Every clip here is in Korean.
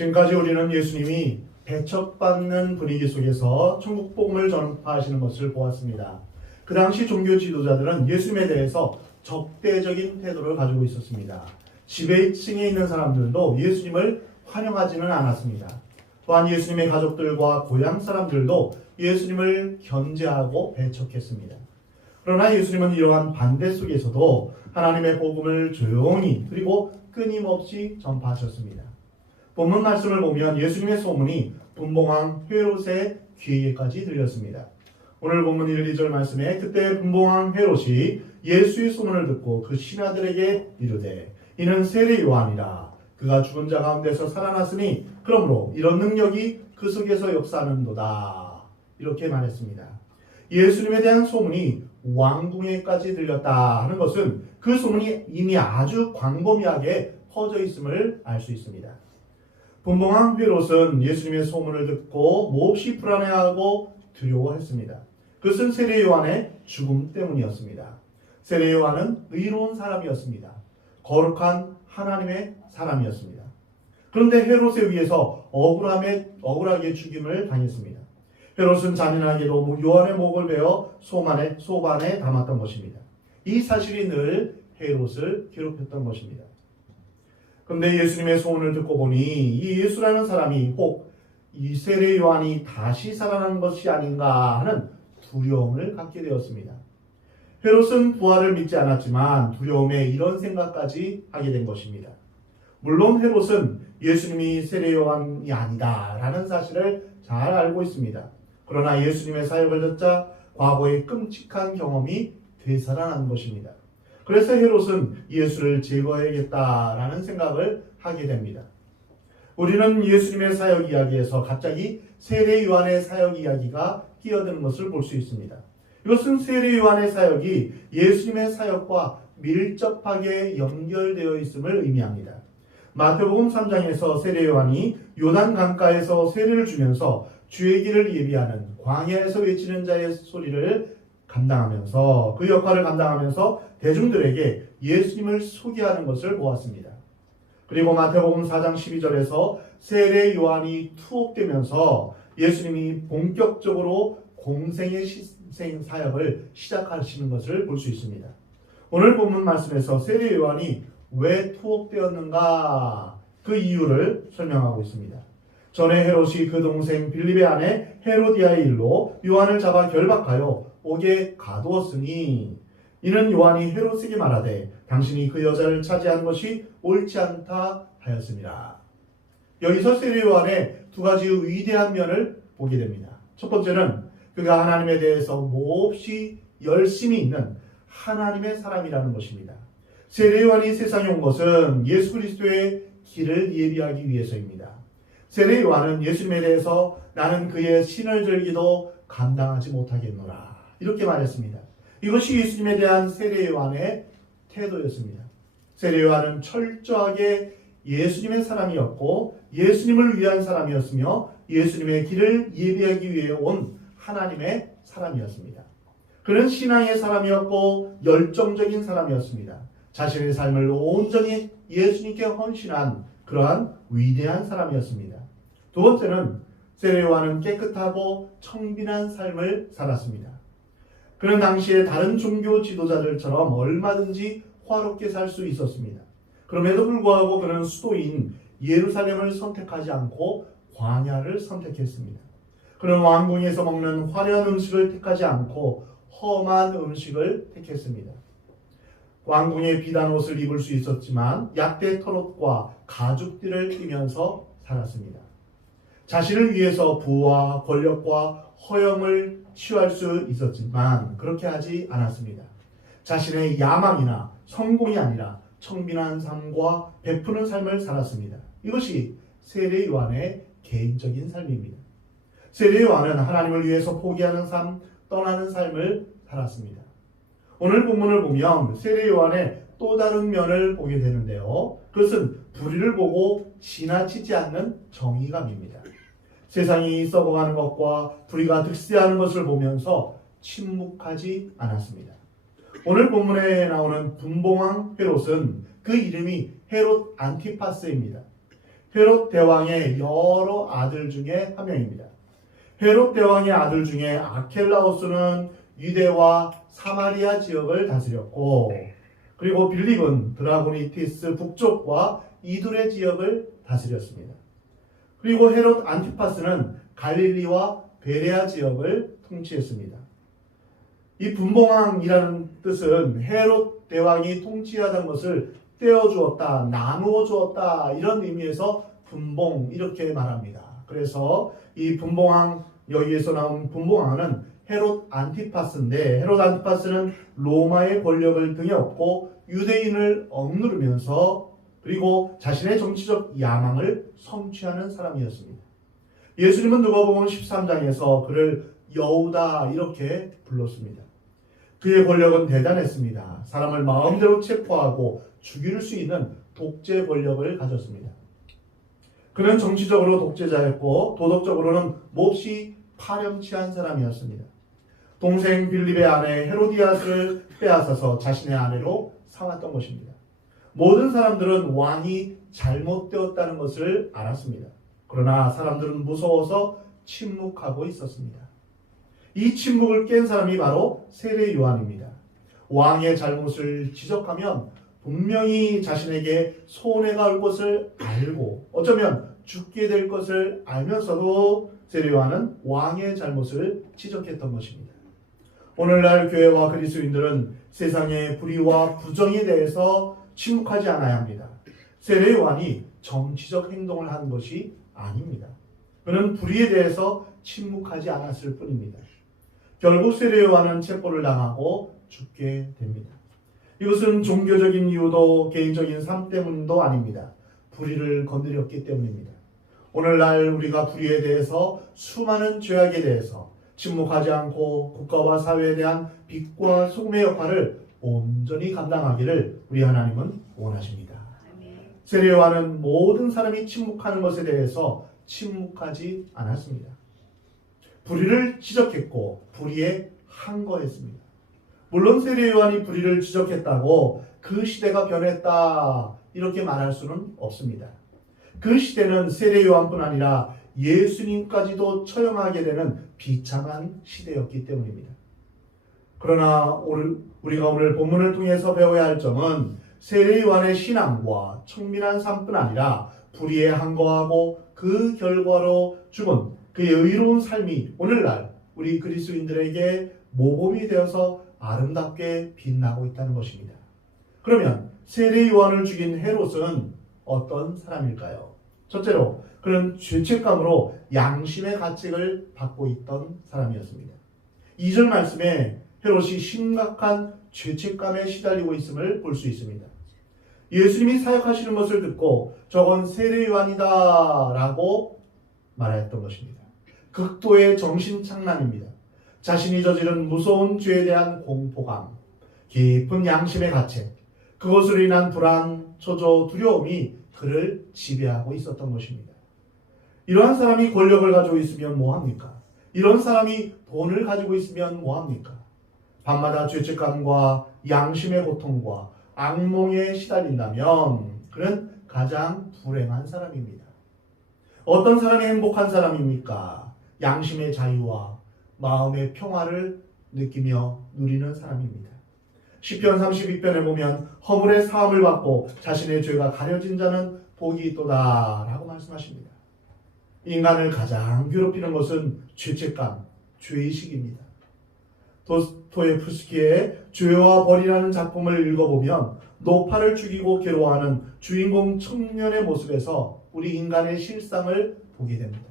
지금까지 우리는 예수님이 배척받는 분위기 속에서 천국 복음을 전파하시는 것을 보았습니다. 그 당시 종교 지도자들은 예수님에 대해서 적대적인 태도를 가지고 있었습니다. 지배층에 있는 사람들도 예수님을 환영하지는 않았습니다. 또한 예수님의 가족들과 고향 사람들도 예수님을 견제하고 배척했습니다. 그러나 예수님은 이러한 반대 속에서도 하나님의 복음을 조용히 그리고 끊임없이 전파하셨습니다. 본문 말씀을 보면 예수님의 소문이 분봉왕 헤롯의 귀에까지 들렸습니다. 오늘 본문 1, 2절 말씀에 그때 분봉왕 헤롯이 예수의 소문을 듣고 그 신하들에게 이르되 이는 세례 요한이라 그가 죽은 자 가운데서 살아났으니 그러므로 이런 능력이 그 속에서 역사하는도다. 이렇게 말했습니다. 예수님에 대한 소문이 왕궁에까지 들렸다 하는 것은 그 소문이 이미 아주 광범위하게 퍼져 있음을 알 수 있습니다. 분봉왕 헤롯은 예수님의 소문을 듣고 몹시 불안해하고 두려워했습니다. 그것은 세례 요한의 죽음 때문이었습니다. 세례 요한은 의로운 사람이었습니다. 거룩한 하나님의 사람이었습니다. 그런데 헤롯에 의해서 억울하게 죽임을 당했습니다. 헤롯은 잔인하게도 요한의 목을 베어 소반에 담았던 것입니다. 이 사실이 늘 헤롯을 괴롭혔던 것입니다. 그런데 예수님의 소원을 듣고 보니 이 예수라는 사람이 혹 이 세례 요한이 다시 살아난 것이 아닌가 하는 두려움을 갖게 되었습니다. 헤롯은 부활을 믿지 않았지만 두려움에 이런 생각까지 하게 된 것입니다. 물론 헤롯은 예수님이 세례 요한이 아니다라는 사실을 잘 알고 있습니다. 그러나 예수님의 사역을 듣자 과거의 끔찍한 경험이 되살아난 것입니다. 그래서 헤롯은 예수를 제거해야겠다라는 생각을 하게 됩니다. 우리는 예수님의 사역 이야기에서 갑자기 세례 요한의 사역 이야기가 끼어드는 것을 볼 수 있습니다. 이것은 세례 요한의 사역이 예수님의 사역과 밀접하게 연결되어 있음을 의미합니다. 마태복음 3장에서 세례 요한이 요단 강가에서 세례를 주면서 주의 길을 예비하는 광야에서 외치는 자의 소리를 감당하면서 그 역할을 감당하면서 대중들에게 예수님을 소개하는 것을 보았습니다. 그리고 마태복음 4장 12절에서 세례 요한이 투옥되면서 예수님이 본격적으로 공생의 사역을 시작하시는 것을 볼 수 있습니다. 오늘 본문 말씀에서 세례 요한이 왜 투옥되었는가 그 이유를 설명하고 있습니다. 전에 헤롯이 그 동생 빌립의 아내 헤로디아의 일로 요한을 잡아 결박하여 옥에 가두었으니 이는 요한이 헤롯에게 말하되 당신이 그 여자를 차지한 것이 옳지 않다 하였습니다. 여기서 세례 요한의 두 가지의 위대한 면을 보게 됩니다. 첫 번째는 그가 하나님에 대해서 몹시 열심히 있는 하나님의 사람이라는 것입니다. 세례 요한이 세상에 온 것은 예수 그리스도의 길을 예비하기 위해서입니다. 세례 요한은 예수님에 대해서 나는 그의 신을 들기도 감당하지 못하겠노라 이렇게 말했습니다. 이것이 예수님에 대한 세례 요한의 태도였습니다. 세례 요한은 철저하게 예수님의 사람이었고 예수님을 위한 사람이었으며 예수님의 길을 예비하기 위해 온 하나님의 사람이었습니다. 그는 신앙의 사람이었고 열정적인 사람이었습니다. 자신의 삶을 온전히 예수님께 헌신한 그러한 위대한 사람이었습니다. 두 번째는 세례 요한은 깨끗하고 청빈한 삶을 살았습니다. 그는 당시에 다른 종교 지도자들처럼 얼마든지 화롭게 살 수 있었습니다. 그럼에도 불구하고 그는 수도인 예루살렘을 선택하지 않고 광야를 선택했습니다. 그는 왕궁에서 먹는 화려한 음식을 택하지 않고 험한 음식을 택했습니다. 왕궁의 비단 옷을 입을 수 있었지만 약대 털옷과 가죽띠를 띠면서 살았습니다. 자신을 위해서 부와 권력과 허영을 취할 수 있었지만 그렇게 하지 않았습니다. 자신의 야망이나 성공이 아니라 청빈한 삶과 베푸는 삶을 살았습니다. 이것이 세례 요한의 개인적인 삶입니다. 세례 요한은 하나님을 위해서 포기하는 삶, 떠나는 삶을 살았습니다. 오늘 본문을 보면 세례 요한의 또 다른 면을 보게 되는데요. 그것은 불의를 보고 지나치지 않는 정의감입니다. 세상이 썩어가는 것과 불의가 득세하는 것을 보면서 침묵하지 않았습니다. 오늘 본문에 나오는 분봉왕 헤롯은 그 이름이 헤롯 안티파스입니다. 헤롯 대왕의 여러 아들 중에 한 명입니다. 헤롯 대왕의 아들 중에 아켈라오스는 유대와 사마리아 지역을 다스렸고, 그리고 빌립은 드라고니티스 북쪽과 이두레 지역을 다스렸습니다. 그리고 헤롯 안티파스는 갈릴리와 베레아 지역을 통치했습니다. 이 분봉왕이라는 뜻은 헤롯 대왕이 통치하던 것을 떼어주었다, 나누어 주었다, 이런 의미에서 분봉, 이렇게 말합니다. 그래서 이 분봉왕, 여기에서 나온 분봉왕은 헤롯 안티파스인데, 헤롯 안티파스는 로마의 권력을 등에 업고 유대인을 억누르면서 그리고 자신의 정치적 야망을 성취하는 사람이었습니다. 예수님은 누가복음 13장에서 그를 여우다 이렇게 불렀습니다. 그의 권력은 대단했습니다. 사람을 마음대로 체포하고 죽일 수 있는 독재 권력을 가졌습니다. 그는 정치적으로 독재자였고 도덕적으로는 몹시 파렴치한 사람이었습니다. 동생 빌립의 아내 헤로디아스를 빼앗아서 자신의 아내로 삼았던 것입니다. 모든 사람들은 왕이 잘못되었다는 것을 알았습니다. 그러나 사람들은 무서워서 침묵하고 있었습니다. 이 침묵을 깬 사람이 바로 세례 요한입니다. 왕의 잘못을 지적하면 분명히 자신에게 손해가 올 것을 알고 어쩌면 죽게 될 것을 알면서도 세례 요한은 왕의 잘못을 지적했던 것입니다. 오늘날 교회와 그리스도인들은 세상의 불의와 부정에 대해서 침묵하지 않아야 합니다. 세례 요한이 정치적 행동을 한 것이 아닙니다. 그는 불의에 대해서 침묵하지 않았을 뿐입니다. 결국 세례 요한은 체포를 당하고 죽게 됩니다. 이것은 종교적인 이유도 개인적인 삶 때문도 아닙니다. 불의를 건드렸기 때문입니다. 오늘날 우리가 불의에 대해서 수많은 죄악에 대해서 침묵하지 않고 국가와 사회에 대한 빛과 소금의 역할을 온전히 감당하기를 우리 하나님은 원하십니다. 세례 요한은 모든 사람이 침묵하는 것에 대해서 침묵하지 않았습니다. 불의를 지적했고 불의에 항거했습니다. 물론 세례 요한이 불의를 지적했다고 그 시대가 변했다 이렇게 말할 수는 없습니다. 그 시대는 세례 요한뿐 아니라 예수님까지도 처형하게 되는 비참한 시대였기 때문입니다. 그러나 우리가 오늘 본문을 통해서 배워야 할 점은 세례 요한의 신앙과 청밀한 삶뿐 아니라 불의에 항거하고 그 결과로 죽은 그의 의로운 삶이 오늘날 우리 그리스도인들에게 모범이 되어서 아름답게 빛나고 있다는 것입니다. 그러면 세례 요한을 죽인 헤롯은 어떤 사람일까요? 첫째로 그는 죄책감으로 양심의 가책을 받고 있던 사람이었습니다. 2절 말씀에 헤롯이 심각한 죄책감에 시달리고 있음을 볼 수 있습니다. 예수님이 사역하시는 것을 듣고 저건 세례 요한이다 라고 말했던 것입니다. 극도의 정신착란입니다. 자신이 저지른 무서운 죄에 대한 공포감, 깊은 양심의 가책, 그것으로 인한 불안, 초조, 두려움이 그를 지배하고 있었던 것입니다. 이러한 사람이 권력을 가지고 있으면 뭐합니까? 이런 사람이 돈을 가지고 있으면 뭐합니까? 밤마다 죄책감과 양심의 고통과 악몽에 시달린다면 그는 가장 불행한 사람입니다. 어떤 사람이 행복한 사람입니까? 양심의 자유와 마음의 평화를 느끼며 누리는 사람입니다. 시편 32편에 보면 허물의 사함을 받고 자신의 죄가 가려진 자는 복이 있도다 라고 말씀하십니다. 인간을 가장 괴롭히는 것은 죄책감, 죄의식입니다. 도스토예프스키의 죄와 벌이라는 작품을 읽어보면 노파를 죽이고 괴로워하는 주인공 청년의 모습에서 우리 인간의 실상을 보게 됩니다.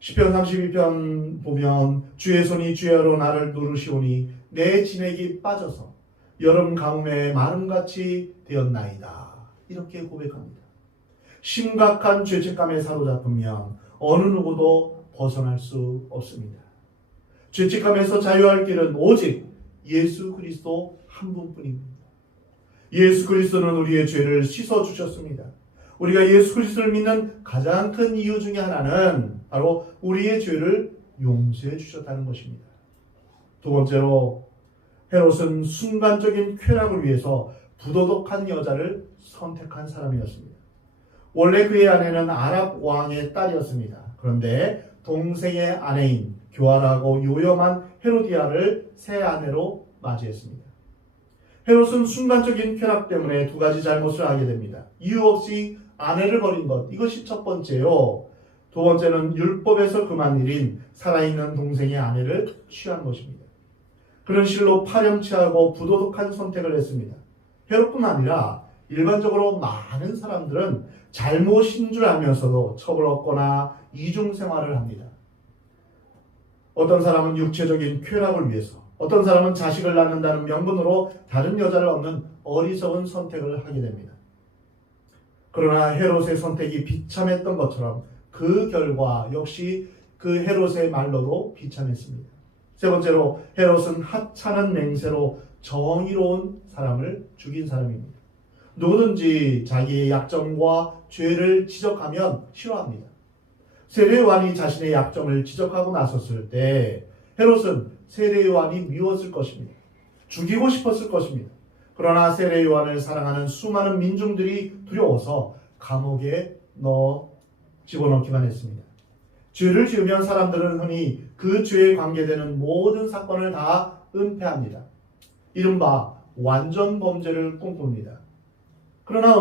시편 32편 보면 주의 손이 주야로 나를 누르시오니 내 진액이 빠져서 여름 가뭄에 마름같이 되었나이다. 이렇게 고백합니다. 심각한 죄책감에 사로잡으면 어느 누구도 벗어날 수 없습니다. 죄책감에서 자유할 길은 오직 예수 그리스도 한 분뿐입니다. 예수 그리스도는 우리의 죄를 씻어주셨습니다. 우리가 예수 그리스도를 믿는 가장 큰 이유 중에 하나는 바로 우리의 죄를 용서해 주셨다는 것입니다. 두 번째로 헤롯은 순간적인 쾌락을 위해서 부도덕한 여자를 선택한 사람이었습니다. 원래 그의 아내는 아랍 왕의 딸이었습니다. 그런데 동생의 아내인 교활하고 요염한 헤로디아를 새 아내로 맞이했습니다. 헤롯은 순간적인 쾌락 때문에 두 가지 잘못을 하게 됩니다. 이유 없이 아내를 버린 것, 이것이 첫 번째요. 두 번째는 율법에서 금한 일인 살아있는 동생의 아내를 취한 것입니다. 그는 실로 파렴치하고 부도덕한 선택을 했습니다. 헤롯뿐 아니라 일반적으로 많은 사람들은 잘못인 줄 알면서도 첩을 얻거나 이중 생활을 합니다. 어떤 사람은 육체적인 쾌락을 위해서, 어떤 사람은 자식을 낳는다는 명분으로 다른 여자를 얻는 어리석은 선택을 하게 됩니다. 그러나 헤롯의 선택이 비참했던 것처럼 그 결과 역시 그 헤롯의 말로도 비참했습니다. 세 번째로 헤롯은 하찮은 맹세로 정의로운 사람을 죽인 사람입니다. 누구든지 자기의 약점과 죄를 지적하면 싫어합니다. 세례 요한이 자신의 약점을 지적하고 나섰을 때 헤롯은 세례 요한이 미웠을 것입니다. 죽이고 싶었을 것입니다. 그러나 세례 요한을 사랑하는 수많은 민중들이 두려워서 감옥에 집어넣기만 했습니다. 죄를 지으면 사람들은 흔히 그 죄에 관계되는 모든 사건을 다 은폐합니다. 이른바 완전 범죄를 꿈꿉니다. 그러나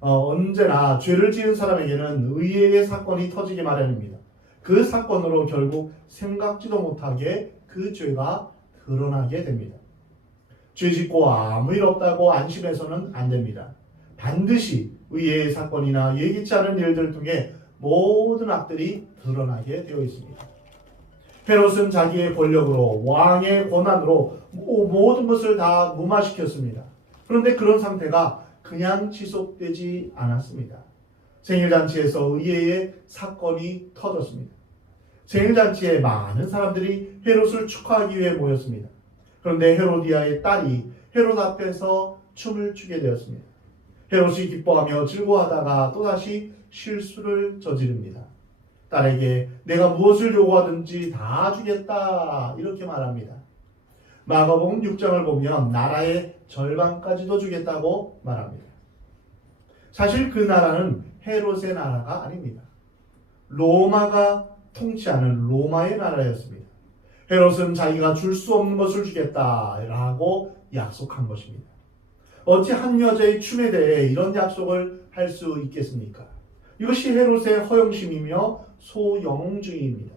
언제나 죄를 지은 사람에게는 의외의 사건이 터지기 마련입니다. 그 사건으로 결국 생각지도 못하게 그 죄가 드러나게 됩니다. 죄 짓고 아무 일 없다고 안심해서는 안 됩니다. 반드시 의외의 사건이나 예기치 않은 일들을 통해 모든 악들이 드러나게 되어 있습니다. 헤롯은 자기의 권력으로, 왕의 권한으로 모든 것을 다 무마시켰습니다. 그런데 그런 상태가 그냥 지속되지 않았습니다. 생일잔치에서 의외의 사건이 터졌습니다. 생일잔치에 많은 사람들이 헤롯을 축하하기 위해 모였습니다. 그런데 헤로디아의 딸이 헤롯 앞에서 춤을 추게 되었습니다. 헤롯이 기뻐하며 즐거워하다가 또다시 실수를 저지릅니다. 딸에게 내가 무엇을 요구하든지 다 주겠다 이렇게 말합니다. 마가복음 6장을 보면 나라의 절반까지도 주겠다고 말합니다. 사실 그 나라는 헤롯의 나라가 아닙니다. 로마가 통치하는 로마의 나라였습니다. 헤롯은 자기가 줄 수 없는 것을 주겠다라고 약속한 것입니다. 어찌 한 여자의 춤에 대해 이런 약속을 할 수 있겠습니까? 이것이 헤롯의 허영심이며 소영주의입니다.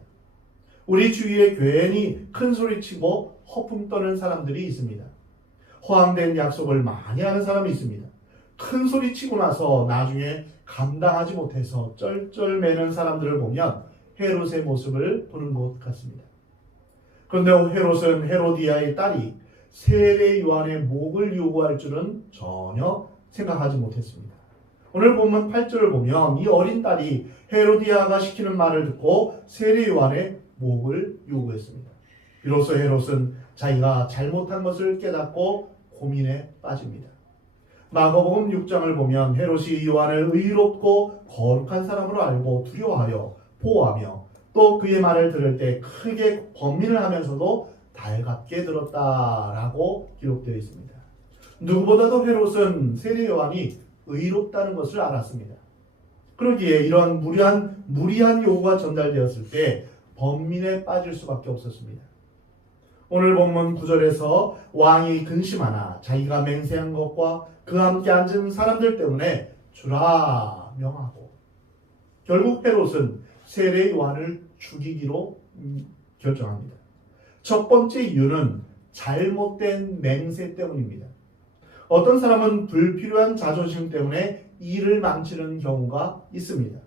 우리 주위에 괜히 큰 소리치고 허풍 떠는 사람들이 있습니다. 허황된 약속을 많이 하는 사람이 있습니다. 큰 소리치고 나서 나중에 감당하지 못해서 쩔쩔매는 사람들을 보면 헤롯의 모습을 보는 것 같습니다. 그런데 헤롯은 헤로디아의 딸이 세례 요한의 목을 요구할 줄은 전혀 생각하지 못했습니다. 오늘 본문 8절을 보면 이 어린 딸이 헤로디아가 시키는 말을 듣고 세례 요한의 목을 요구했습니다. 비로소 헤롯은 자기가 잘못한 것을 깨닫고 고민에 빠집니다. 마가복음 6장을 보면 헤롯이 요한을 의롭고 거룩한 사람으로 알고 두려워하여 보호하며 또 그의 말을 들을 때 크게 번민을 하면서도 달갑게 들었다라고 기록되어 있습니다. 누구보다도 헤롯은 세례 요한이 의롭다는 것을 알았습니다. 그러기에 이런 무리한 요구가 전달되었을 때 번민에 빠질 수밖에 없었습니다. 오늘 본문 9절에서 왕이 근심하나 자기가 맹세한 것과 그와 함께 앉은 사람들 때문에 주라 명하고 결국 헤롯은 세례 요한을 죽이기로 결정합니다. 첫 번째 이유는 잘못된 맹세 때문입니다. 어떤 사람은 불필요한 자존심 때문에 일을 망치는 경우가 있습니다.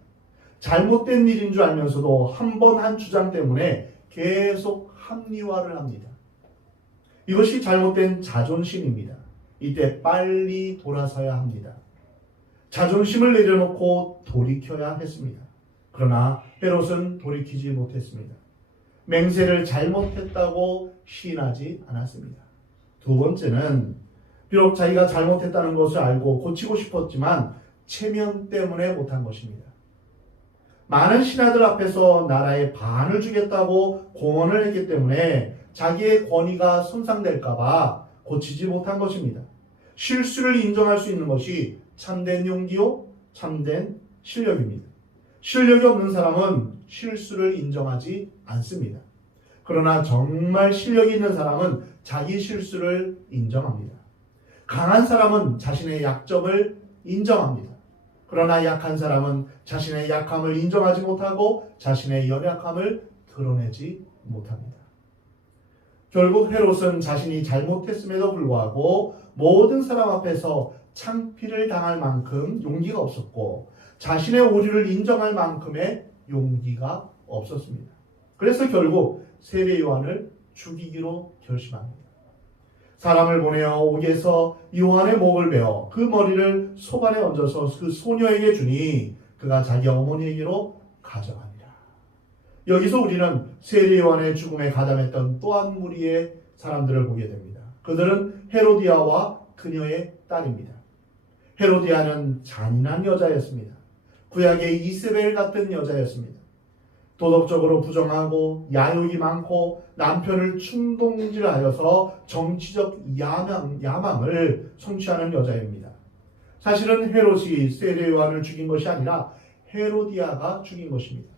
잘못된 일인 줄 알면서도 한 번 한 주장 때문에 계속 합리화를 합니다. 이것이 잘못된 자존심입니다. 이때 빨리 돌아서야 합니다. 자존심을 내려놓고 돌이켜야 했습니다. 그러나 헤롯은 돌이키지 못했습니다. 맹세를 잘못했다고 시인하지 않았습니다. 두 번째는 비록 자기가 잘못했다는 것을 알고 고치고 싶었지만 체면 때문에 못한 것입니다. 많은 신하들 앞에서 나라의 반을 주겠다고 공언을 했기 때문에 자기의 권위가 손상될까 봐 고치지 못한 것입니다. 실수를 인정할 수 있는 것이 참된 용기요? 참된 실력입니다. 실력이 없는 사람은 실수를 인정하지 않습니다. 그러나 정말 실력이 있는 사람은 자기 실수를 인정합니다. 강한 사람은 자신의 약점을 인정합니다. 그러나 약한 사람은 자신의 약함을 인정하지 못하고 자신의 연약함을 드러내지 못합니다. 결국 헤롯은 자신이 잘못했음에도 불구하고 모든 사람 앞에서 창피를 당할 만큼 용기가 없었고 자신의 오류를 인정할 만큼의 용기가 없었습니다. 그래서 결국 세례 요한을 죽이기로 결심합니다. 사람을 보내어 옥에서 요한의 목을 베어 그 머리를 소반에 얹어서 그 소녀에게 주니 그가 자기 어머니에게로 가져가니라. 여기서 우리는 세례 요한의 죽음에 가담했던 또 한 무리의 사람들을 보게 됩니다. 그들은 헤로디아와 그녀의 딸입니다. 헤로디아는 잔인한 여자였습니다. 구약의 이세벨 같은 여자였습니다. 도덕적으로 부정하고 야욕이 많고 남편을 충동질하여서 정치적 야망을 성취하는 여자입니다. 사실은 헤롯이 세례 요한을 죽인 것이 아니라 헤로디아가 죽인 것입니다.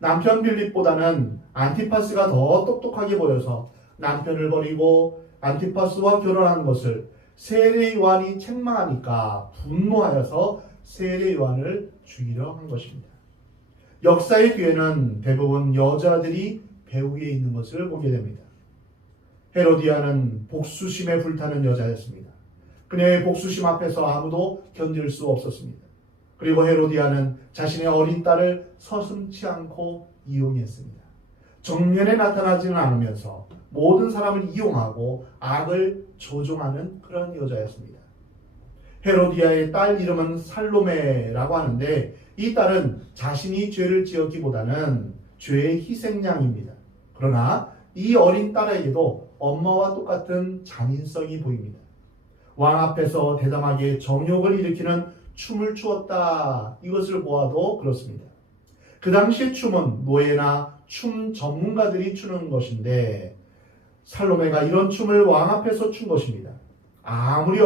남편 빌립보다는 안티파스가 더 똑똑하게 보여서 남편을 버리고 안티파스와 결혼한 것을 세례 요한이 책망하니까 분노하여서 세례 요한을 죽이려 한 것입니다. 역사의 뒤에는 대부분 여자들이 배후에 있는 것을 보게 됩니다. 헤로디아는 복수심에 불타는 여자였습니다. 그녀의 복수심 앞에서 아무도 견딜 수 없었습니다. 그리고 헤로디아는 자신의 어린 딸을 서슴지 않고 이용했습니다. 정면에 나타나지는 않으면서 모든 사람을 이용하고 악을 조종하는 그런 여자였습니다. 헤로디아의 딸 이름은 살로메라고 하는데 이 딸은 자신이 죄를 지었기보다는 죄의 희생양입니다. 그러나 이 어린 딸에게도 엄마와 똑같은 잔인성이 보입니다. 왕 앞에서 대담하게 정욕을 일으키는 춤을 추었다. 이것을 보아도 그렇습니다. 그 당시의 춤은 노예나 춤 전문가들이 추는 것인데 살로메가 이런 춤을 왕 앞에서 춘 것입니다. 아무리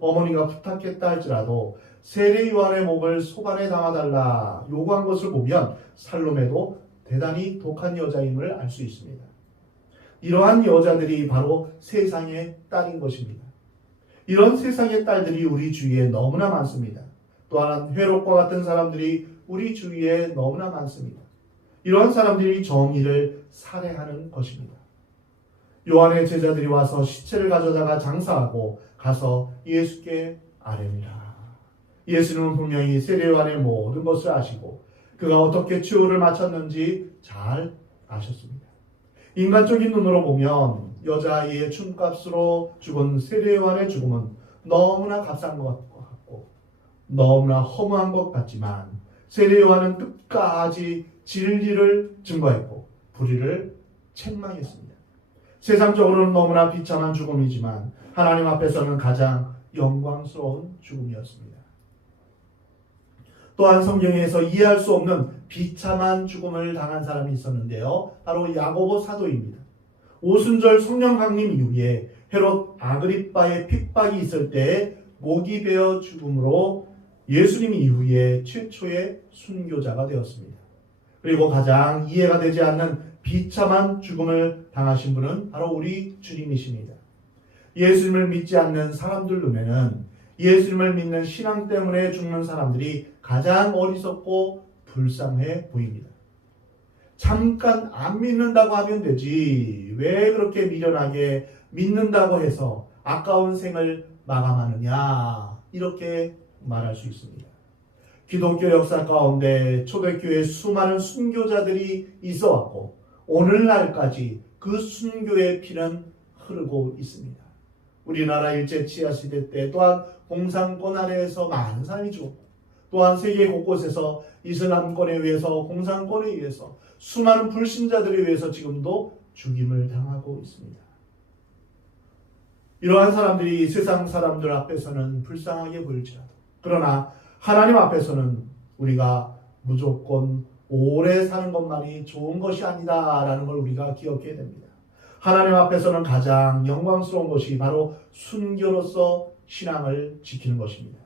어머니가 부탁했다 할지라도 세례 요한의 목을 소반에 담아달라 요구한 것을 보면 살로메도 대단히 독한 여자임을 알 수 있습니다. 이러한 여자들이 바로 세상의 딸인 것입니다. 이런 세상의 딸들이 우리 주위에 너무나 많습니다. 또한 헤롯과 같은 사람들이 우리 주위에 너무나 많습니다. 이러한 사람들이 정의를 살해하는 것입니다. 요한의 제자들이 와서 시체를 가져다가 장사하고 가서 예수께 아뢰니라. 예수님은 분명히 세례 요한의 모든 것을 아시고 그가 어떻게 최후를 마쳤는지 잘 아셨습니다. 인간적인 눈으로 보면 여자아이의 춤값으로 죽은 세례 요한의 죽음은 너무나 값싼 것 같고 너무나 허무한 것 같지만 세례 요한은 끝까지 진리를 증거했고 불의를 책망했습니다. 세상적으로는 너무나 비참한 죽음이지만 하나님 앞에서는 가장 영광스러운 죽음이었습니다. 또한 성경에서 이해할 수 없는 비참한 죽음을 당한 사람이 있었는데요. 바로 야고보 사도입니다. 오순절 성령 강림 이후에 헤롯 아그리빠의 핍박이 있을 때 목이 베어 죽음으로 예수님 이후에 최초의 순교자가 되었습니다. 그리고 가장 이해가 되지 않는 비참한 죽음을 당하신 분은 바로 우리 주님이십니다. 예수님을 믿지 않는 사람들 눈에는 예수님을 믿는 신앙 때문에 죽는 사람들이 가장 어리석고 불쌍해 보입니다. 잠깐 안 믿는다고 하면 되지 왜 그렇게 미련하게 믿는다고 해서 아까운 생을 마감하느냐 이렇게 말할 수 있습니다. 기독교 역사 가운데 초대교회 수많은 순교자들이 있어 왔고 오늘날까지 그 순교의 피는 흐르고 있습니다. 우리나라 일제 치하 시대 때 또한 공산권 아래에서 많은 사람이 죽었고 또한 세계 곳곳에서 이슬람권에 의해서 공산권에 의해서 수많은 불신자들에 의해서 지금도 죽임을 당하고 있습니다. 이러한 사람들이 세상 사람들 앞에서는 불쌍하게 보일지라도 그러나 하나님 앞에서는 우리가 무조건 오래 사는 것만이 좋은 것이 아니다라는 걸 우리가 기억해야 됩니다. 하나님 앞에서는 가장 영광스러운 것이 바로 순교로서 신앙을 지키는 것입니다.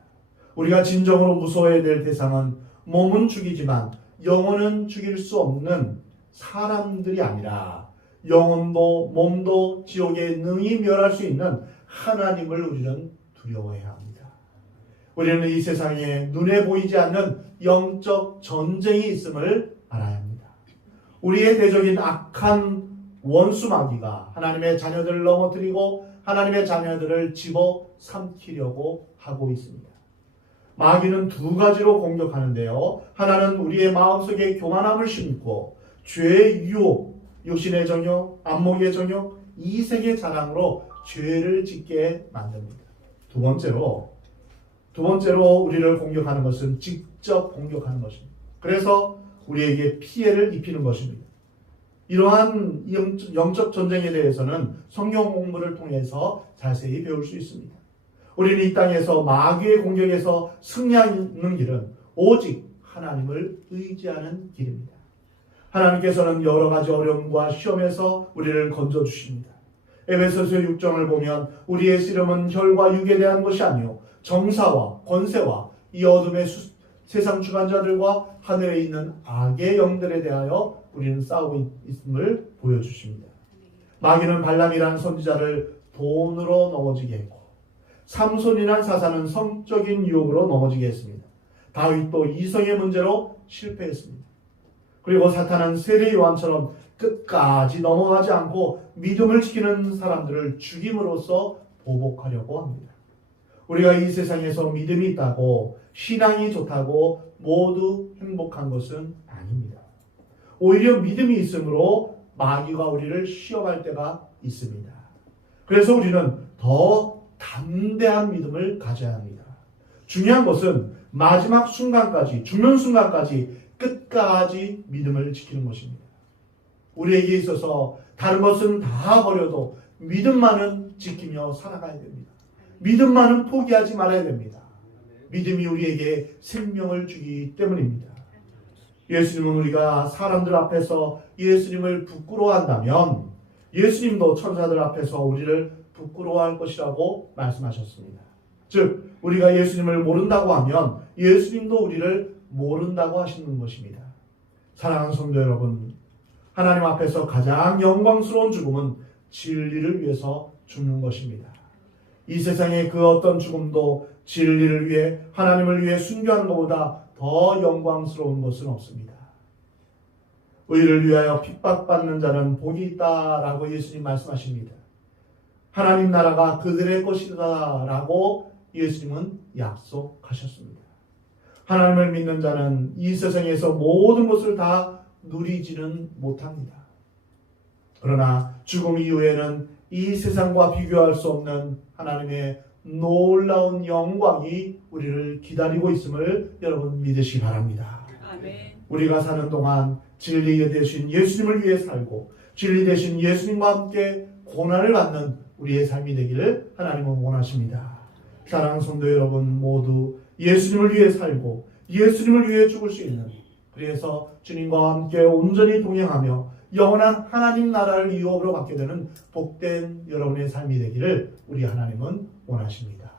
우리가 진정으로 무서워해야 될 대상은 몸은 죽이지만 영혼은 죽일 수 없는 사람들이 아니라 영혼도 몸도 지옥에 능히 멸할 수 있는 하나님을 우리는 두려워해야 합니다. 우리는 이 세상에 눈에 보이지 않는 영적 전쟁이 있음을 알아야 합니다. 우리의 대적인 악한 원수 마귀가 하나님의 자녀들을 넘어뜨리고 하나님의 자녀들을 집어삼키려고 하고 있습니다. 마귀는 두 가지로 공격하는데요. 하나는 우리의 마음속에 교만함을 심고 죄의 유혹, 육신의 정욕, 안목의 정욕, 이색의 자랑으로 죄를 짓게 만듭니다. 두 번째로 우리를 공격하는 것은 직접 공격하는 것입니다. 그래서 우리에게 피해를 입히는 것입니다. 이러한 영적 전쟁에 대해서는 성경 공부를 통해서 자세히 배울 수 있습니다. 우리는 이 땅에서 마귀의 공격에서 승리하는 길은 오직 하나님을 의지하는 길입니다. 하나님께서는 여러 가지 어려움과 시험에서 우리를 건져주십니다. 에베소서 6장을 보면 우리의 씨름은 혈과 육에 대한 것이 아니요 정사와 권세와 이 어둠의 세상 주관자들과 하늘에 있는 악의 영들에 대하여 우리는 싸우고 있음을 보여주십니다. 마귀는 발람이라는 선지자를 돈으로 넘어지게 했고 삼손이란 사사는 성적인 유혹으로 넘어지게 했습니다. 다윗도 이성의 문제로 실패했습니다. 그리고 사탄은 세례 요한처럼 끝까지 넘어가지 않고 믿음을 지키는 사람들을 죽임으로써 보복하려고 합니다. 우리가 이 세상에서 믿음이 있다고 신앙이 좋다고 모두 행복한 것은 아닙니다. 오히려 믿음이 있으므로 마귀가 우리를 시험할 때가 있습니다. 그래서 우리는 더 담대한 믿음을 가져야 합니다. 중요한 것은 마지막 순간까지, 죽는 순간까지 끝까지 믿음을 지키는 것입니다. 우리에게 있어서 다른 것은 다 버려도 믿음만은 지키며 살아가야 됩니다. 믿음만은 포기하지 말아야 됩니다. 믿음이 우리에게 생명을 주기 때문입니다. 예수님은 우리가 사람들 앞에서 예수님을 부끄러워한다면 예수님도 천사들 앞에서 우리를 부끄러워할 것이라고 말씀하셨습니다. 즉 우리가 예수님을 모른다고 하면 예수님도 우리를 모른다고 하시는 것입니다. 사랑하는 성도 여러분, 하나님 앞에서 가장 영광스러운 죽음은 진리를 위해서 죽는 것입니다. 이 세상의 그 어떤 죽음도 진리를 위해 하나님을 위해 순교하는 것보다 더 영광스러운 것은 없습니다. 의를 위하여 핍박받는 자는 복이 있다라고 예수님 말씀하십니다. 하나님 나라가 그들의 것이다라고 예수님은 약속하셨습니다. 하나님을 믿는 자는 이 세상에서 모든 것을 다 누리지는 못합니다. 그러나 죽음 이후에는 이 세상과 비교할 수 없는 하나님의 놀라운 영광이 우리를 기다리고 있음을 여러분 믿으시기 바랍니다. 아멘. 우리가 사는 동안 진리 되신 예수님을 위해 살고 진리 되신 예수님과 함께 고난을 받는 우리의 삶이 되기를 하나님은 원하십니다. 사랑하는 성도 여러분 모두 예수님을 위해 살고 예수님을 위해 죽을 수 있는, 그래서 주님과 함께 온전히 동행하며 영원한 하나님 나라를 유업으로 받게 되는 복된 여러분의 삶이 되기를 우리 하나님은 원하십니다.